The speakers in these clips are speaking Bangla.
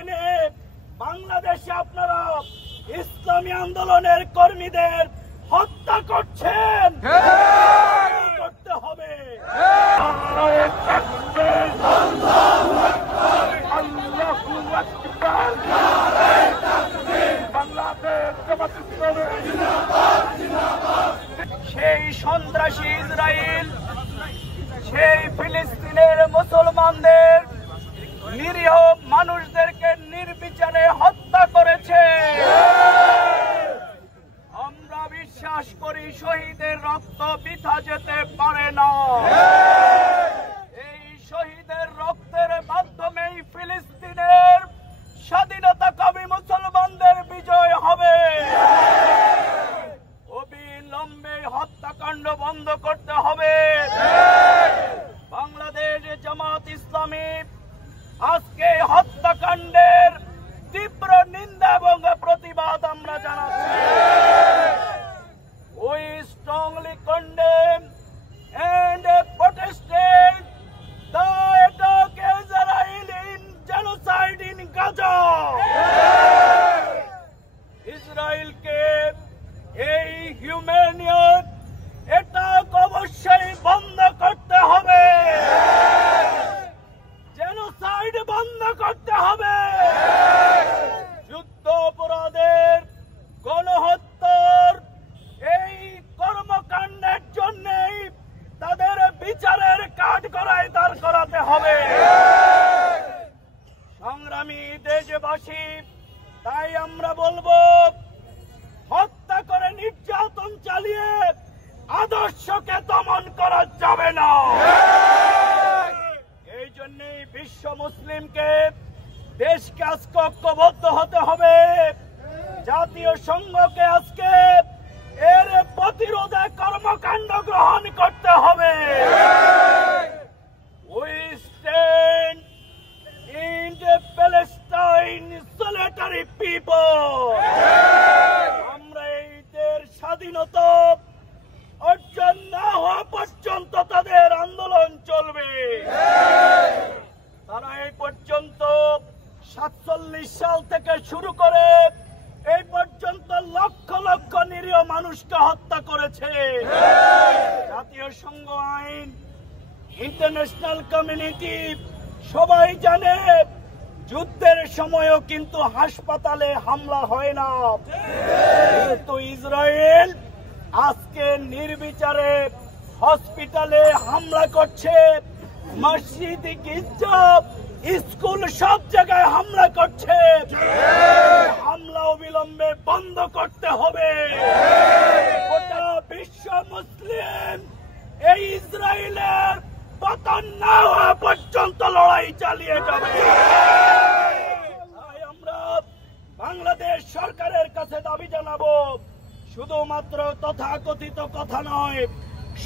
এনে বাংলাদেশে আপনারা ইসলামী আন্দোলনের কর্মীদের হত্যা করছেন। করতে হবে। সেই সন্ত্রাসী ইসরায়েল সেই ফিলিস্তিনের মুসলমানদের নিরীহ মানুষদেরকে নির্বিচারে হত্যা করেছে। আমরা বিশ্বাস করি শহীদের রক্ত বৃথা যেতে পারে না। এই শহীদের রক্তের মাধ্যমেই ফিলিস্তিনের স্বাধীনতাকামী মুসলমানদের বিজয় হবে। অবিলম্বে হত্যাকাণ্ড বন্ধ করতে হবে। বাংলাদেশ জামাত ইসলামী আজকে হত্যাকাণ্ডের তীব্র নিন্দা এবং প্রতিবাদ আমরা জানাচ্ছি। We strongly condemn and protest the attack Israel in genocide in Gaza. ইসরায়েলকে এই হিউম্যানিয়ন অ্যাটাক অবশ্যই বন্ধ করতে হবে। জেনোসাইড বন্ধ করতে হবে। যুদ্ধ অপরাধের গণহত্যার এই কর্মকাণ্ডের জন্যই তাদের বিচারের কাঠগড়ায় দাঁড় করাতে হবে। সংগ্রামী দেশবাসী, তাই আমরা বলবো হত্যা করে নির্যাতন চালিয়ে আদর্শকে দমন করা যাবে না। এই জন্যই বিশ্ব মুসলিমকে দেশকে আজকে ঐক্যবদ্ধ হতে হবে। জাতীয় সংঘকে আজকে এর প্রতিরোধে কর্মকাণ্ড গ্রহণ করতে হবে। We stand in the Palestine solitary people. আমরা এই দেশের স্বাধীনতা অর্জন না হওয়া পর্যন্ত তাদের আন্দোলন চলবে। তারা এই পর্যন্ত 47 সাল থেকে শুরু করে এই পর্যন্ত লক্ষ লক্ষ নিরীহ মানুষকে হত্যা করেছে। জাতীয় সংঘ আইন, ইন্টারন্যাশনাল কমিউনিটি সবাই জানে যুদ্ধের সময়ও কিন্তু হাসপাতালে হামলা হয় না। কিন্তু ইসরায়েল আজকে নির্বিচারে হসপিটালে হামলা করছে, মসজিদ, গির্জা, স্কুল সব জায়গায় হামলা করছে। হামলা অবিলম্বে বন্ধ করতে হবে। গোটা বিশ্ব মুসলিম এই ইসরায়েলের পতন না হওয়া পর্যন্ত লড়াই চালিয়ে যাবে। তাই আমরা বাংলাদেশ সরকারের কাছে দাবি জানাবো, শুধুমাত্র তথাকথিত কথা নয়,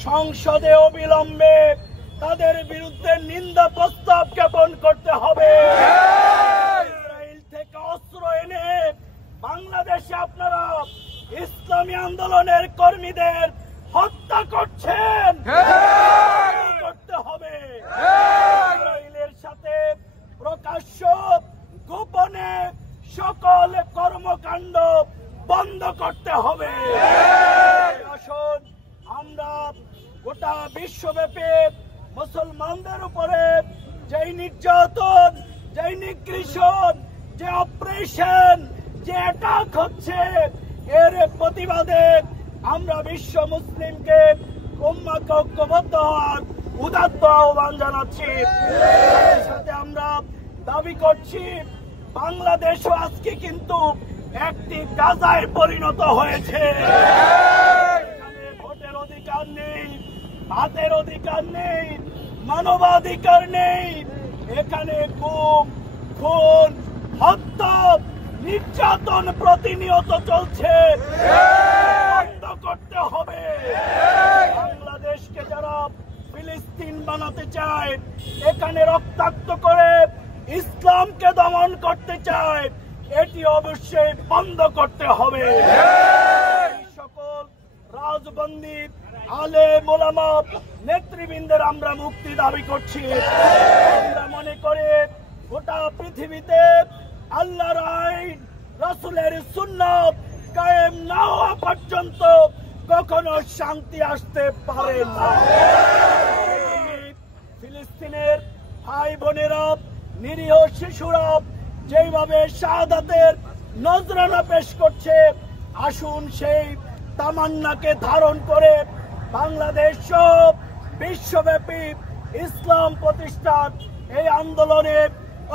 সংসদে অবিলম্বে তাদের বিরুদ্ধে নিন্দা প্রস্তাব জ্ঞাপন করতে হবে। ইসরায়েল থেকে অস্ত্র এনে বাংলাদেশে আপনারা ইসলামী আন্দোলনের কর্মীদের হত্যা করছেন। করতে হবে। ইসরায়েলের সাথে প্রকাশ্য গোপনে সকল কর্মকাণ্ড বন্ধ করতে হবে। আসুন আমরা গোটা বিশ্বব্যাপী মুসলমানদের উপরে যেই নির্যাতন, যেই নিগৃহীত, যে অপারেশন, যে অ্যাটাক হচ্ছে, এর প্রতিবাদে আমরা বিশ্ব মুসলিমকে উম্মাহকে ঐক্যবদ্ধ হওয়ার উদাত্ত আহ্বান জানাচ্ছি। সাথে আমরা দাবি করছি বাংলাদেশও আজকে কিন্তু একটি গাজায় পরিণত হয়েছে। এখানে ভোটের অধিকার নেই, ভাতের অধিকার নেই, মানবাধিকার নেই। এখানে খুন, হত্যা, নির্যাতন প্রতিনিয়ত চলছে। বন্ধ করতে হবে। বাংলাদেশকে যারা ফিলিস্তিন বানাতে চায়, এখানে রক্তাক্ত করে ইসলামকে দমন করতে চায়, এটি অবশ্যই বন্ধ করতে হবে। সকল রাজবন্দী আলেম ওলামা নেতৃবৃন্দের আমরা মুক্তি দাবি করছি। আমরা মনে করি গোটা পৃথিবীতে আল্লাহর আইন রাসূলের সুন্নাত কায়েম না হওয়া পর্যন্ত কখনো শান্তি আসতে পারে না। ফিলিস্তিনের ভাই বোনেরা, নিরীহ শিশুরা যেভাবে শাহাদাতের নজরানা পেশ করছে, আসুন সেই তামান্নাকে ধারণ করে বাংলাদেশ সহ বিশ্বব্যাপী ইসলাম প্রতিষ্ঠার এই আন্দোলনে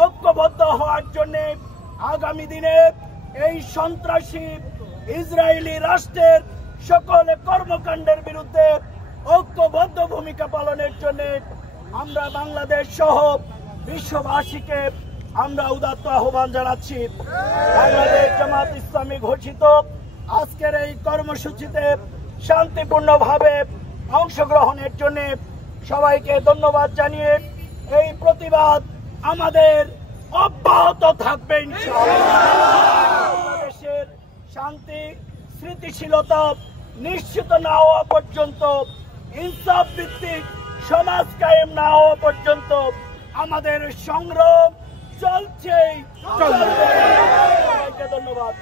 ঐক্যবদ্ধ হওয়ার জন্য আগামী দিনে এই সন্ত্রাসী ইসরায়েলি রাষ্ট্রের সকল কর্মকাণ্ডের বিরুদ্ধে ঐক্যবদ্ধ ভূমিকা পালনের জন্য আমরা বাংলাদেশ সহ বিশ্ববাসীকে আমরা উদাত্ত আহ্বান জানাচ্ছি। বাংলাদেশ জামাত ইসলামী ঘোষিত আজকের এই কর্মসূচিতে শান্তিপূর্ণভাবে অংশগ্রহণের জন্য সবাইকে ধন্যবাদ জানিয়ে এই প্রতিবাদ আমাদের অব্যাহত থাকবে ইনশাআল্লাহ। বাংলাদেশের শান্তি স্থিতিশীলতা নিশ্চিত না হওয়া পর্যন্ত, ইনসাফ ভিত্তিক সমাজ কায়েম না হওয়া পর্যন্ত আমাদের সংগ্রাম চলছেই চলবে। ধন্যবাদ।